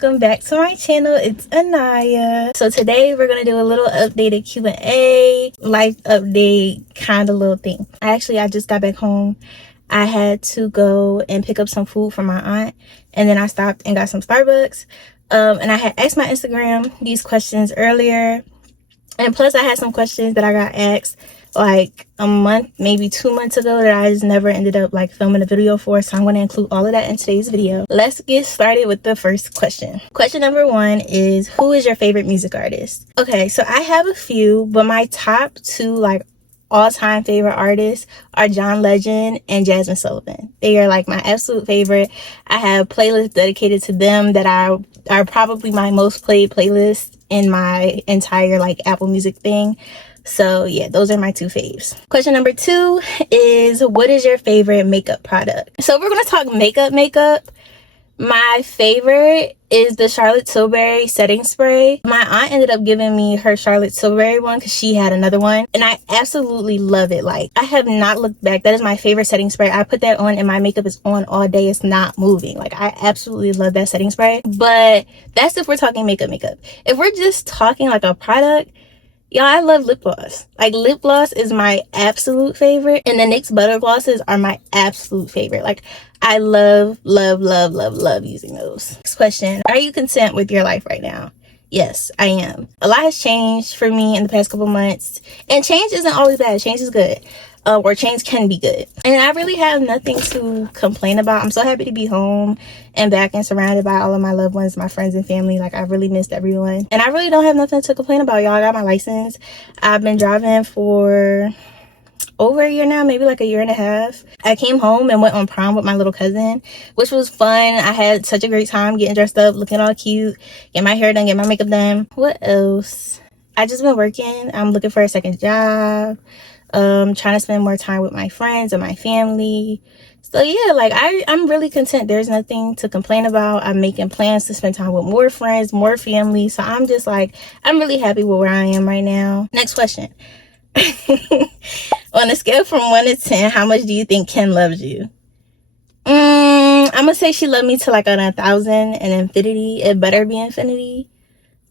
welcome back to my channel. It's Aniah. So today we're gonna do a little updated Q&A, life update kind of little thing. I just got back home. I had to go and pick up some food from my aunt, and then I stopped and got some Starbucks. And I had asked my Instagram these questions earlier, and plus I had some questions that I got asked like a month, maybe 2 months ago, that I just never ended up like filming a video for. So I'm going to include all of that in today's video. Let's get started with the first question. Question number 1 is, who is your favorite music artist? Okay, so I have a few, but my top 2 like all-time favorite artists are John Legend and Jasmine Sullivan. They are like my absolute favorite. I have playlists dedicated to them that are probably my most played playlist in my entire like Apple Music thing. So yeah, those are my 2 faves. Question number 2 is, what is your favorite makeup product? So if we're gonna talk makeup, my favorite is the Charlotte Tilbury setting spray. My aunt ended up giving me her Charlotte Tilbury one because she had another one, and I absolutely love it. Like, I have not looked back. That is my favorite setting spray. I put that on and my makeup is on all day. It's not moving. Like, I absolutely love that setting spray. But that's if we're talking makeup. If we're just talking like a product, y'all, I love lip gloss. Like, lip gloss is my absolute favorite, and the NYX butter glosses are my absolute favorite. Like, I love using those. Next question, are you content with your life right now? Yes, I am. A lot has changed for me in the past couple months, and change isn't always bad. Change is good. Or change can be good. And I really have nothing to complain about. I'm so happy to be home and back and surrounded by all of my loved ones, my friends and family. Like, I really missed everyone. And I really don't have nothing to complain about, y'all. I got my license. I've been driving for over a year now, maybe like a year and a half. I came home and went on prom with my little cousin, which was fun. I had such a great time getting dressed up, looking all cute, get my hair done, get my makeup done. What else? I just been working. I'm looking for a second job. Trying to spend more time with my friends and my family. So yeah, like I'm really content. There's nothing to complain about. I'm making plans to spend time with more friends, more family. So I'm just like, I'm really happy with where I am right now. Next question. On a scale from 1 to 10, how much do you think Ken loves you? I'm gonna say she loved me to like an 1,000 and infinity. It better be infinity.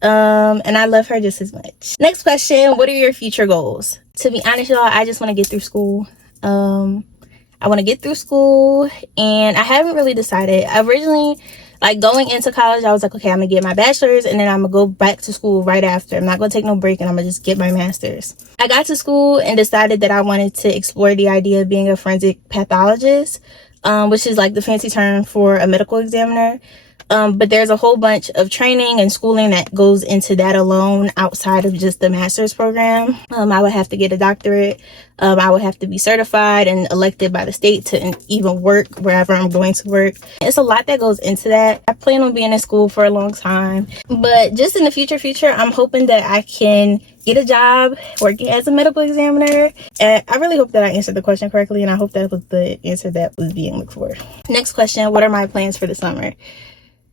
And I love her just as much. Next question, what are your future goals? To be honest, y'all, I just want to get through school. I want to get through school, and I haven't really decided. Originally, like, going into college, I was like, okay, I'm gonna get my bachelor's and then I'm gonna go back to school right after. I'm not gonna take no break, and I'm gonna just get my master's. I got to school and decided that I wanted to explore the idea of being a forensic pathologist, which is like the fancy term for a medical examiner. But there's a whole bunch of training and schooling that goes into that alone outside of just the master's program. I would have to get a doctorate. I would have to be certified and elected by the state to even work wherever I'm going to work. It's a lot that goes into that. I plan on being in school for a long time, but just in the future, I'm hoping that I can get a job working as a medical examiner. And I really hope that I answered the question correctly, and I hope that was the answer that was being looked for. Next question, what are my plans for the summer?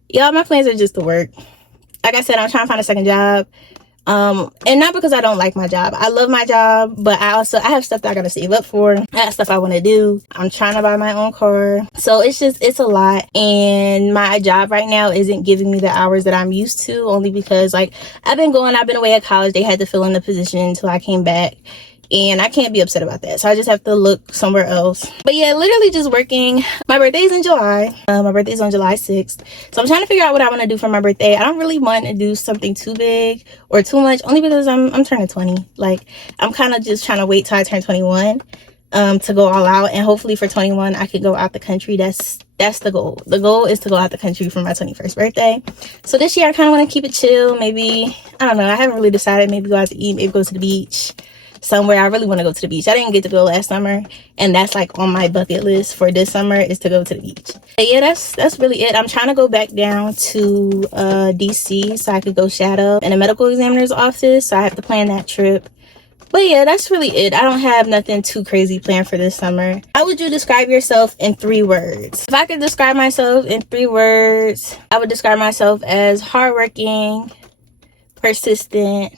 Y'all, my plans are just to work. Like I said, I'm trying to find a second job. And not because I don't like my job. I love my job, but I have stuff that I gotta save up for. I have stuff I want to do. I'm trying to buy my own car. So it's a lot. And my job right now isn't giving me the hours that I'm used to, only because like I've been away at college. They had to fill in the position until I came back. And I can't be upset about that. So I just have to look somewhere else. But yeah, literally just working. My birthday's in July. My birthday's on July 6th. So I'm trying to figure out what I want to do for my birthday. I don't really want to do something too big or too much, only because I'm turning 20. Like, I'm kind of just trying to wait till I turn 21 to go all out. And hopefully for 21, I could go out the country. That's the goal. The goal is to go out the country for my 21st birthday. So this year I kind of want to keep it chill. Maybe, I don't know. I haven't really decided. Maybe go out to eat. Maybe go to the beach. Somewhere. I really want to go to the beach. I didn't get to go last summer, and that's like on my bucket list for this summer, is to go to the beach. But yeah, that's really it. I'm trying to go back down to DC so I could go shadow in a medical examiner's office. So I have to plan that trip. But yeah, that's really it. I don't have nothing too crazy planned for this summer. How would you describe yourself in 3 words? If I could describe myself in 3 words, I would describe myself as hardworking, persistent.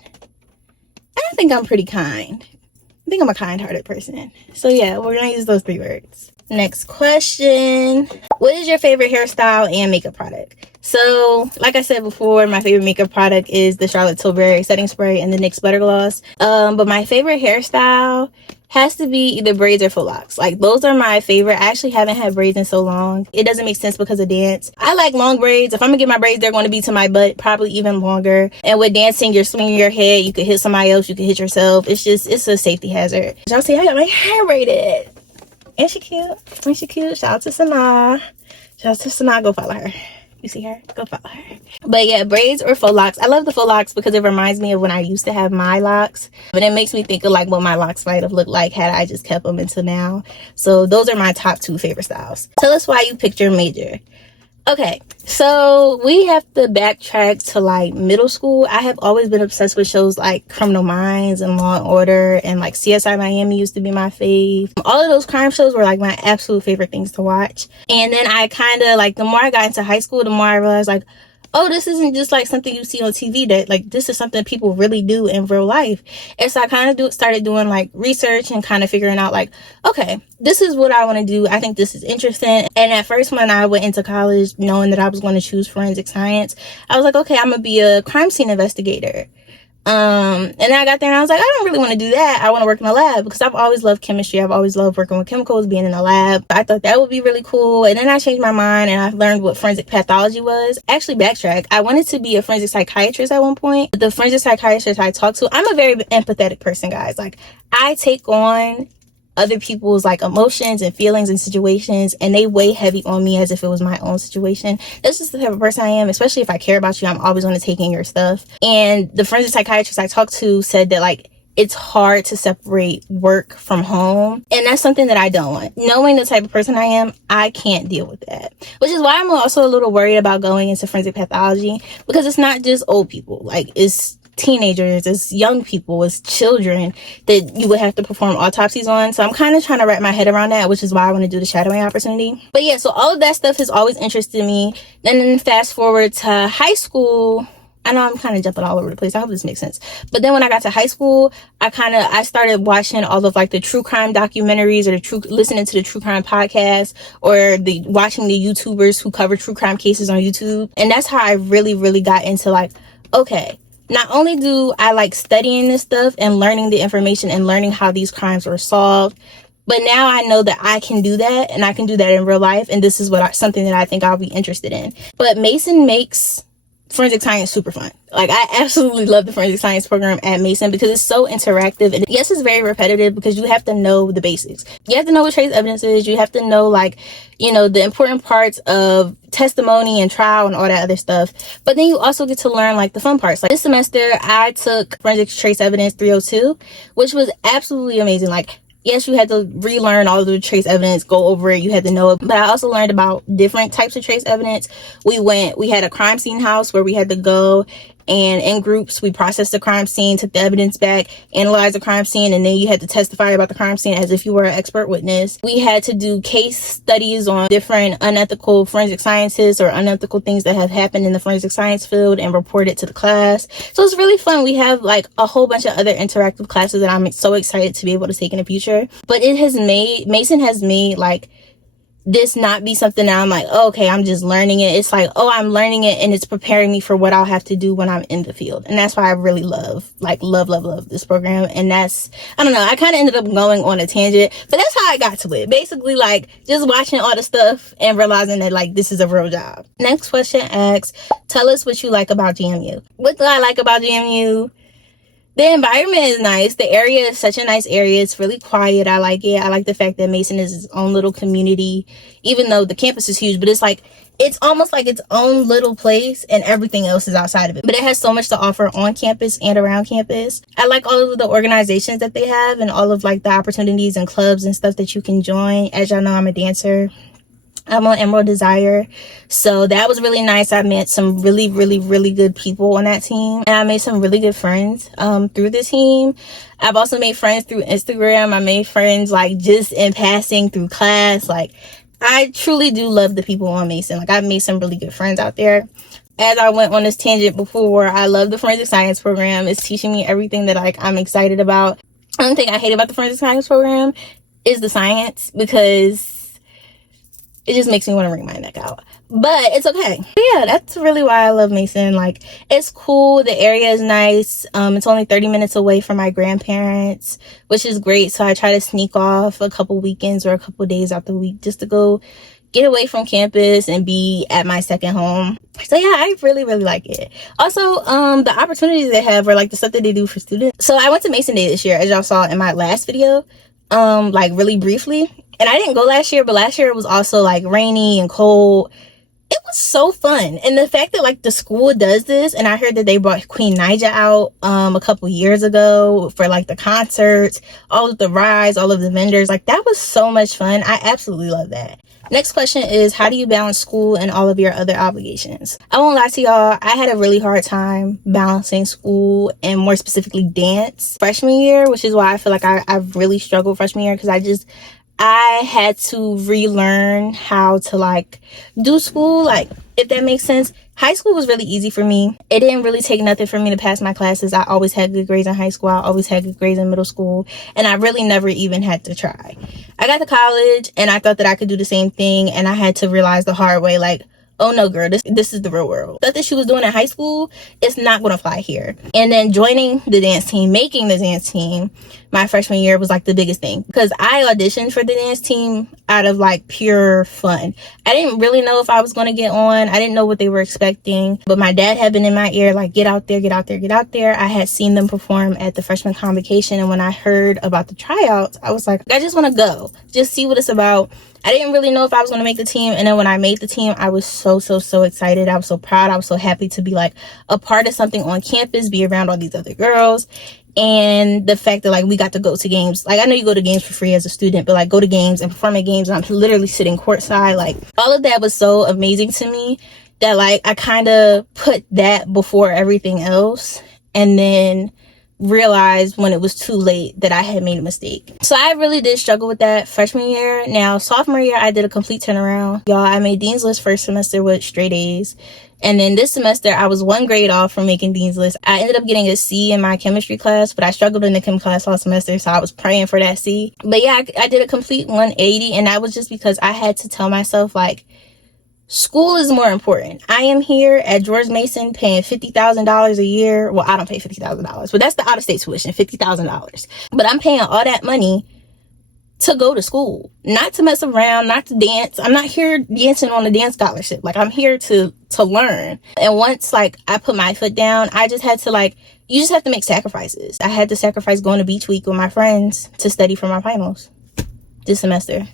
I think I'm pretty kind. I think I'm a kind-hearted person. So yeah, we're gonna use those 3 words. Next question. What is your favorite hairstyle and makeup product? So, like I said before, my favorite makeup product is the Charlotte Tilbury setting spray and the NYX butter gloss. But my favorite hairstyle has to be either braids or faux locks. Like, those are my favorite. I actually haven't had braids in so long. It doesn't make sense because of dance. I like long braids. If I'm gonna get my braids, they're going to be to my butt, probably even longer. And with dancing, you're swinging your head. You could hit somebody else. You could hit yourself. It's a safety hazard. Y'all see, I got my hair braided. Ain't she cute? Ain't she cute? Shout out to Sanaa. Shout out to Sanaa. Go follow her. You see her? Go follow her. But yeah, braids or faux locks. I love the faux locks because it reminds me of when I used to have my locks. But it makes me think of like what my locks might have looked like had I just kept them until now. So those are my top 2 favorite styles. Tell us why you picked your major. Okay, so we have to backtrack to like middle school. I have always been obsessed with shows like Criminal Minds and Law and Order, and like CSI Miami used to be my fave. All of those crime shows were like my absolute favorite things to watch. And then I kind of like, the more I got into high school, the more I realized like, oh, this isn't just like something you see on TV, that like this is something people really do in real life. And so I kind of started doing like research and kind of figuring out like, okay, this is what I want to do. I think this is interesting. And at first, when I went into college, knowing that I was going to choose forensic science, I was like, okay, I'm gonna be a crime scene investigator. And then I got there and I was like, I don't really want to do that. I want to work in a lab because I've always loved chemistry. I've always loved working with chemicals, being in a lab. I thought that would be really cool. And then I changed my mind and I learned what forensic pathology was. Actually, backtrack. I wanted to be a forensic psychiatrist at one point. The forensic psychiatrist I talked to, I'm a very empathetic person, guys. Like, I take on other people's like emotions and feelings and situations, and they weigh heavy on me as if it was my own situation. That's just the type of person I am. Especially if I care about you, I'm always going to take in your stuff. And the forensic psychiatrist I talked to said that like it's hard to separate work from home, and that's something that I don't want. Knowing the type of person I am, I can't deal with that, which is why I'm also a little worried about going into forensic pathology, because it's not just old people. Like, it's teenagers, as young people, as children that you would have to perform autopsies on. So I'm kind of trying to wrap my head around that, which is why I want to do the shadowing opportunity. But yeah, so all of that stuff has always interested me. Then fast forward to high school. I know I'm kind of jumping all over the place. I hope this makes sense. But then when I got to high school, I started watching all of like the true crime documentaries, or listening to the true crime podcasts, or watching the YouTubers who cover true crime cases on YouTube. And that's how I really, really got into like, okay, not only do I like studying this stuff and learning the information and learning how these crimes were solved, but now I know that I can do that, and I can do that in real life. And this is something that I think I'll be interested in. But Mason makes forensic science super fun. Like, I absolutely love the forensic science program at Mason because it's so interactive. And yes, it's very repetitive because you have to know the basics. You have to know what trace evidence is. You have to know, like, you know, the important parts of testimony and trial and all that other stuff. But then you also get to learn like the fun parts. Like, this semester I took forensic trace evidence 302, which was absolutely amazing. Like, yes, you had to relearn all of the trace evidence, go over it, you had to know it. But I also learned about different types of trace evidence. We had a crime scene house where we had to go, and in groups we processed the crime scene, took the evidence back, analyzed the crime scene, and then you had to testify about the crime scene as if you were an expert witness. We had to do case studies on different unethical forensic sciences or unethical things that have happened in the forensic science field and report it to the class. So it's really fun. We have like a whole bunch of other interactive classes that I'm so excited to be able to take in the future. But Mason has made like this not be something that I'm like, oh, okay, I'm just learning it. It's like, oh, I'm learning it and it's preparing me for what I'll have to do when I'm in the field. And that's why I really love this program. And that's, I don't know, I kind of ended up going on a tangent, but that's how I got to it. Basically, like, just watching all the stuff and realizing that, like, this is a real job. Next question asks, tell us what you like about GMU. What do I like about GMU? The environment is nice. The area is such a nice area. It's really quiet. I like it. I like the fact that Mason is its own little community, even though the campus is huge, but it's almost like its own little place and everything else is outside of it. But it has so much to offer on campus and around campus. I like all of the organizations that they have and all of like the opportunities and clubs and stuff that you can join. As y'all know, I'm a dancer. I'm on Emerald Desire. So that was really nice. I met some really, really, really good people on that team. And I made some really good friends through the team. I've also made friends through Instagram. I made friends like just in passing through class. Like, I truly do love the people on Mason. Like, I've made some really good friends out there. As I went on this tangent before, I love the forensic science program. It's teaching me everything that like I'm excited about. The only thing I hate about the forensic science program is the science, because It just makes me want to wring my neck out, but it's okay. But yeah, that's really why I love Mason. Like, it's cool, the area is nice. It's only 30 minutes away from my grandparents, which is great. So I try to sneak off a couple weekends or a couple days out the week just to go get away from campus and be at my second home. So yeah, I really like it. Also, the opportunities they have, or like the stuff that they do for students. So I went to Mason Day this year, as y'all saw in my last video, like really briefly. And I didn't go last year, but last year it was also like rainy and cold. It was so fun. And the fact that like the school does this, and I heard that they brought Queen Naija out a couple years ago for like the concerts, all of the rides, all of the vendors, like that was so much fun. I absolutely love that. Next question is, how do you balance school and all of your other obligations? I won't lie to y'all, I had a really hard time balancing school and more specifically dance freshman year, which is why I feel like I really struggled freshman year, because I had to relearn how to like do school, like, if that makes sense. High school was really easy for me. It didn't really take nothing for me to pass my classes. I always had good grades in high school. I always had good grades in middle school. And I really never even had to try. I got to college and I thought that I could do the same thing. And I had to realize the hard way, like, oh no, girl, this is the real world. Stuff that she was doing in high school, it's not going to fly here. And then joining the dance team, making the dance team my freshman year was like the biggest thing, because I auditioned for the dance team out of like pure fun. I didn't really know if I was going to get on. I didn't know what they were expecting, but my dad had been in my ear like, get out there, get out there, get out there. I had seen them perform at the freshman convocation, and when I heard about the tryouts, I was like, I just want to go, just see what it's about. I didn't really know if I was going to make the team. And then when I made the team, I was so excited. I was so proud. I was so happy to be like a part of something on campus, be around all these other girls. And the fact that like we got to go to games, like I know you go to games for free as a student, but like go to games and perform at games, and I'm literally sitting courtside. Like all of that was so amazing to me that like I kind of put that before everything else, and then realized when it was too late that I had made a mistake. So I really did struggle with that freshman year. Now sophomore year, I did a complete turnaround. Y'all, I made Dean's List first semester with straight A's. And then this semester, I was 1 grade off from making Dean's List. I ended up getting a C in my chemistry class, but I struggled in the chem class all semester, so I was praying for that C. But yeah, I did a complete 180, and that was just because I had to tell myself, like, school is more important. I am here at George Mason paying $50,000 a year. Well, I don't pay $50,000, but that's the out-of-state tuition, $50,000. But I'm paying all that money to go to school, not to mess around, not to dance. I'm not here dancing on a dance scholarship. Like, I'm here to learn. And once like I put my foot down, I just had to like, you just have to make sacrifices. I had to sacrifice going to beach week with my friends to study for my finals this semester.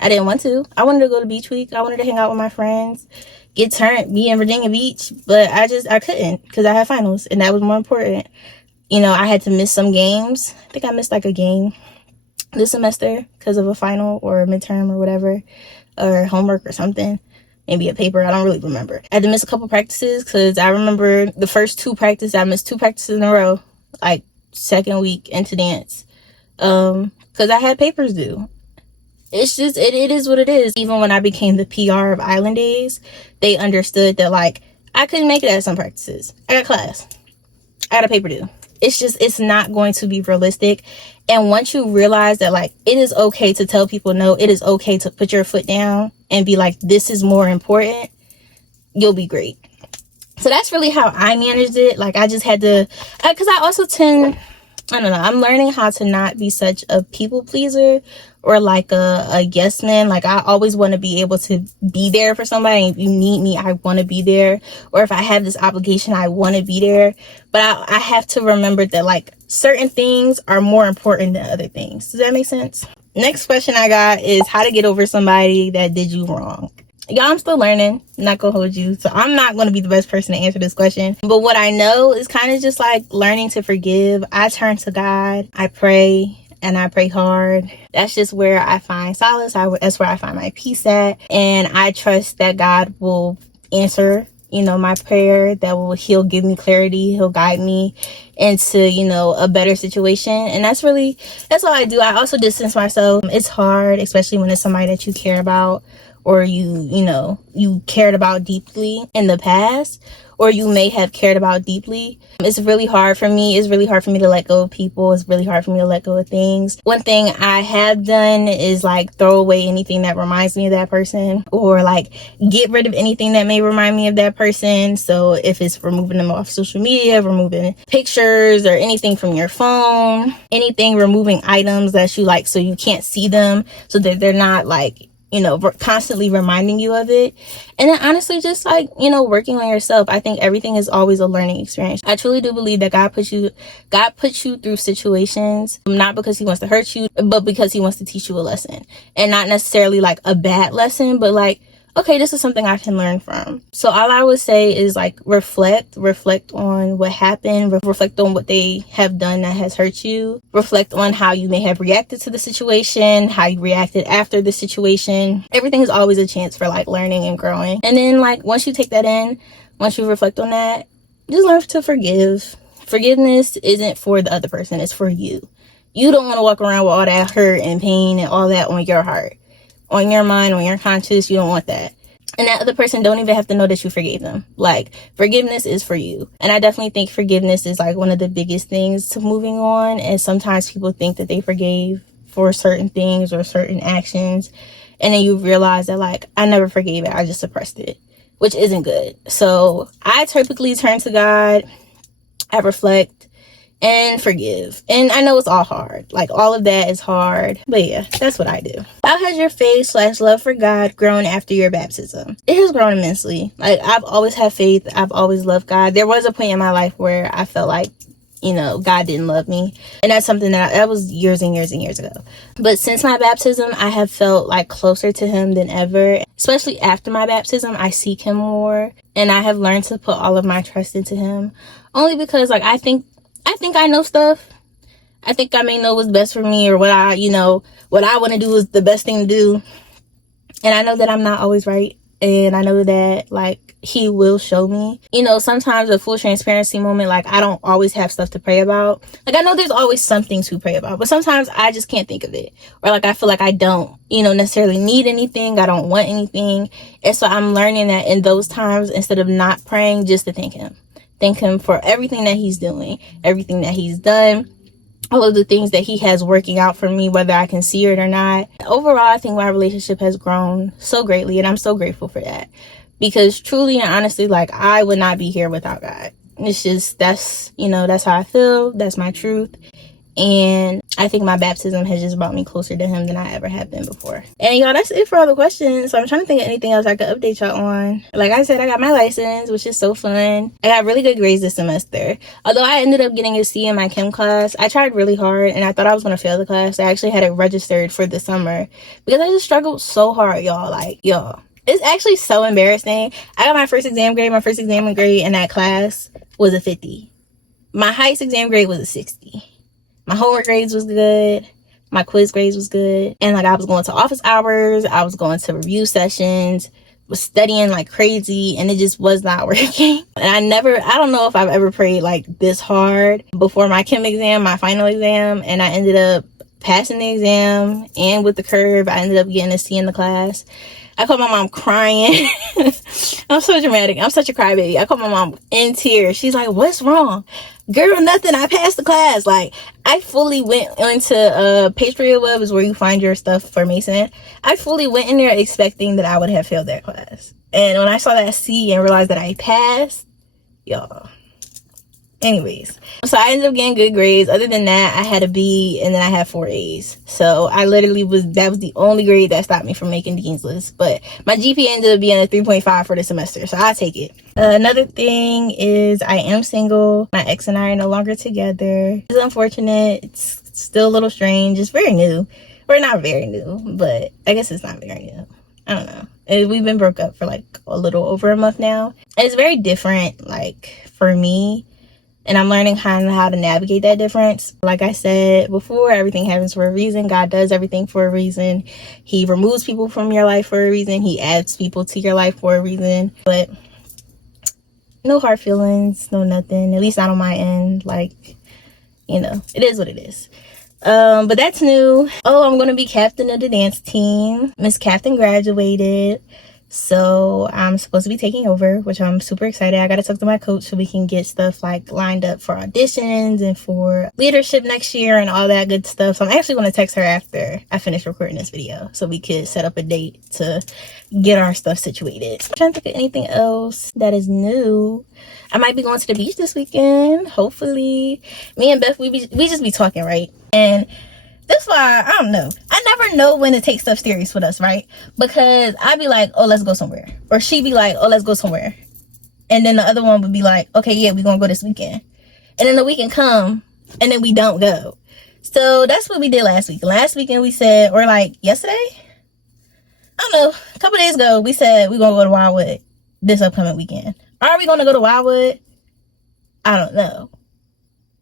I didn't want to. I wanted to go to beach week. I wanted to hang out with my friends, get turned, be in Virginia Beach, but I couldn't because I had finals, and that was more important. You know, I had to miss some games. I think I missed like a game this semester because of a final or a midterm or whatever, or homework or something, maybe a paper. I don't really remember. I had to miss a couple practices because I remember the first 2 practices, I missed 2 practices in a row, like second week into dance, because I had papers due. It's just, it is what it is. Even when I became the PR of Island Days, they understood that like I couldn't make it at some practices. I got class, I got a paper due. It's just, it's not going to be realistic. And once you realize that like it is okay to tell people no, it is okay to put your foot down and be like, this is more important, you'll be great. So that's really how I managed it. Like I just had to, because I also tend, I don't know, I'm learning how to not be such a people pleaser or like a yes man. Like I always want to be able to be there for somebody. If you need me, I want to be there. Or if I have this obligation, I want to be there. But I have to remember that like certain things are more important than other things. Does that make sense? Next question I got is how to get over somebody that did you wrong. Y'all, I'm still learning. I'm not gonna hold you, so I'm not gonna be the best person to answer this question. But what I know is kind of just like learning to forgive. I turn to God, I pray, and I pray hard. That's just where I find solace. That's where I find my peace at. And I trust that God will answer, you know, my prayer, that he'll give me clarity. He'll guide me into, you know, a better situation. And that's all I do. I also distance myself. It's hard, especially when it's somebody that you care about, or you cared about deeply in the past, or you may have cared about deeply. It's really hard for me. It's really hard for me to let go of people. It's really hard for me to let go of things. One thing I have done is like throw away anything that reminds me of that person, or like get rid of anything that may remind me of that person. So if it's removing them off social media, removing pictures or anything from your phone, anything, removing items that you like so you can't see them, so that they're not like, constantly reminding you of it. And then honestly, just like, working on yourself. I think everything is always a learning experience. I truly do believe that God puts you through situations, not because he wants to hurt you, but because he wants to teach you a lesson. And not necessarily like a bad lesson, but like, okay, this is something I can learn from. So all I would say is like reflect on what happened, reflect on what they have done that has hurt you, reflect on how you may have reacted to the situation, how you reacted after the situation. Everything is always a chance for like learning and growing. And then like once you take that in, once you reflect on that, just learn to forgive. Forgiveness isn't for the other person, it's for you. You don't want to walk around with all that hurt and pain and all that on your heart, on your mind, on your conscience. You don't want that. And that other person don't even have to know that you forgave them. Like, forgiveness is for you. And I definitely think forgiveness is like one of the biggest things to moving on. And sometimes people think that they forgave for certain things or certain actions, and then you realize that like, I never forgave it, I just suppressed it, which isn't good. So I typically turn to God, I reflect, and forgive. And I know it's all hard. Like, all of that is hard. But yeah, that's what I do. How has your faith/love for God grown after your baptism? It has grown immensely. Like, I've always had faith. I've always loved God. There was a point in my life where I felt like, God didn't love me. And that's something that was years and years and years ago. But since my baptism, I have felt like closer to him than ever. Especially after my baptism, I seek him more. And I have learned to put all of my trust into him. Only because like, I think I know stuff. I think I may know what's best for me, or what I want to do is the best thing to do. And I know that I'm not always right. And I know that like he will show me. Sometimes a full transparency moment, like I don't always have stuff to pray about. Like I know there's always something to pray about, but sometimes I just can't think of it. Or like I feel like I don't, necessarily need anything. I don't want anything. And so I'm learning that in those times, instead of not praying, just to thank him. Thank him for everything that he's doing, everything that he's done, all of the things that he has working out for me, whether I can see it or not. Overall, I think my relationship has grown so greatly, and I'm so grateful for that. Because truly and honestly, like, I would not be here without God. It's just, that's how I feel. That's my truth. And I think my baptism has just brought me closer to him than I ever have been before. And y'all, that's it for all the questions. So I'm trying to think of anything else I could update y'all on. Like I said, I got my license, which is so fun. I got really good grades this semester. Although I ended up getting a C in my chem class, I tried really hard and I thought I was going to fail the class. I actually had it registered for the summer because I just struggled so hard, y'all. Like, it's actually so embarrassing. I got my first exam grade. My first exam grade in that class was a 50. My highest exam grade was a 60. My homework grades was good. My quiz grades was good. And like I was going to office hours. I was going to review sessions. Was studying like crazy. And it just was not working. And I don't know if I've ever prayed like this hard before my chem exam, my final exam. And I ended up passing the exam. And with the curve, I ended up getting a C in the class. I called my mom crying. I'm so dramatic. I'm such a crybaby. I called my mom in tears. She's like, what's wrong? Girl, nothing. I passed the class. Like, I fully went into Patriot Web is where you find your stuff for Mason. I fully went in there expecting that I would have failed that class. And when I saw that C and realized that I passed, y'all. Anyways, so I ended up getting good grades. Other than that, I had a B and then I had 4 A's. So I literally that was the only grade that stopped me from making Dean's List. But my GPA ended up being a 3.5 for the semester. So I'll take it. Another thing is I am single. My ex and I are no longer together. It's unfortunate. It's still a little strange. It's very new. We're not very new, but I guess it's not very new. I don't know. We've been broke up for like a little over a month now. It's very different, like, for me. And I'm learning kind of how to navigate that difference. Like I said before, everything happens for a reason. God does everything for a reason. He removes people from your life for a reason. He adds people to your life for a reason. But no hard feelings, no nothing. At least not on my end. Like, it is what it is. But that's new. Oh, I'm gonna be captain of the dance team. Miss Captain graduated, so I'm supposed to be taking over, which I'm super excited. I gotta talk to my coach so we can get stuff like lined up for auditions and for leadership next year and all that good stuff. So I'm actually gonna text her after I finish recording this video so we could set up a date to get our stuff situated. I'm trying to think of anything else that is new. I might be going to the beach this weekend, hopefully. Me and Beth, we just be talking, right? And that's why, I don't know, I never know when to take stuff serious with us, right? Because I'd be like, oh, let's go somewhere, or she'd be like, oh, let's go somewhere, and then the other one would be like, okay, yeah, we're gonna go this weekend, and then the weekend come and then we don't go. So that's what we did last weekend. We said, or like yesterday, I don't know, a couple days ago, we said we're gonna go to Wildwood this upcoming weekend. Are we gonna go to Wildwood? I don't know.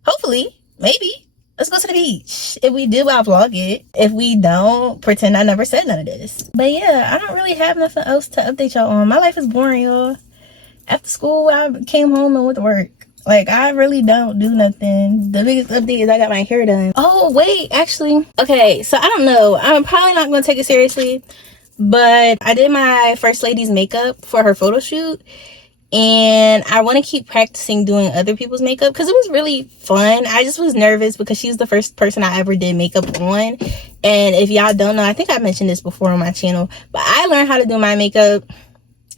Hopefully, maybe. Let's go to the beach. If we do, I'll vlog it. If we don't, pretend I never said none of this. But yeah, I don't really have nothing else to update y'all on. My life is boring, y'all. After school, I came home and went to work. Like, I really don't do nothing. The biggest update is I got my hair done. Oh, wait, actually. Okay, so I don't know. I'm probably not going to take it seriously. But I did my first lady's makeup for her photo shoot. And I want to keep practicing doing other people's makeup because it was really fun. I just was nervous because she's the first person I ever did makeup on. And if y'all don't know, I think I mentioned this before on my channel, but I learned how to do my makeup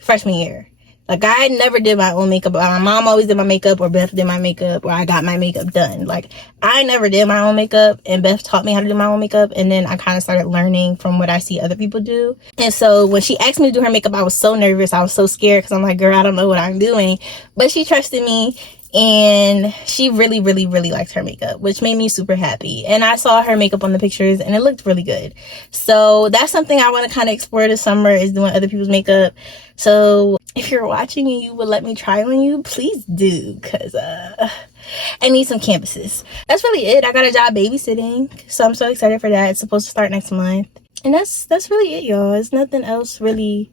freshman year. Like, I never did my own makeup. My mom always did my makeup, or Beth did my makeup, or I got my makeup done. Like, I never did my own makeup, and Beth taught me how to do my own makeup, and then I kind of started learning from what I see other people do. And so when she asked me to do her makeup, I was so nervous. I was so scared because I'm like, girl, I don't know what I'm doing. But she trusted me, and she really, really, really liked her makeup, which made me super happy. And I saw her makeup on the pictures, and it looked really good. So that's something I want to kind of explore this summer, is doing other people's makeup. So if you're watching and you would let me try on you, please do, because I need some canvases. That's really it. I got a job babysitting, so I'm so excited for that. It's supposed to start next month. And that's really it, y'all. There's nothing else really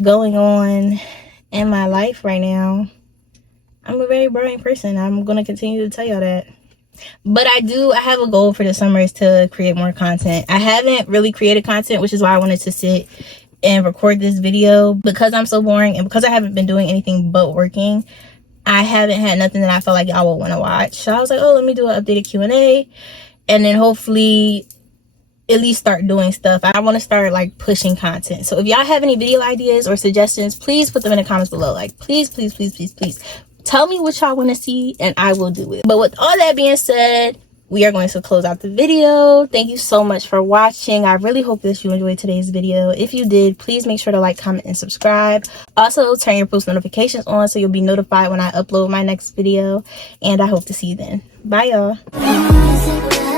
going on in my life right now. I'm a very boring person. I'm going to continue to tell y'all that. But I have a goal for the summer, is to create more content. I haven't really created content, which is why I wanted to sit and record this video, because I'm so boring and because I haven't been doing anything but working. I haven't had nothing that I felt like y'all would want to watch. So I was like, oh, let me do an updated Q&A, and then hopefully at least start doing stuff. I want to start like pushing content. So if y'all have any video ideas or suggestions, please put them in the comments below. Like, please, please, please, please, please tell me what y'all want to see and I will do it. But with all that being said, we are going to close out the video. Thank you so much for watching. I really hope that you enjoyed today's video. If you did, please make sure to like, comment, and subscribe. Also, turn your post notifications on so you'll be notified when I upload my next video. And I hope to see you then. Bye, y'all.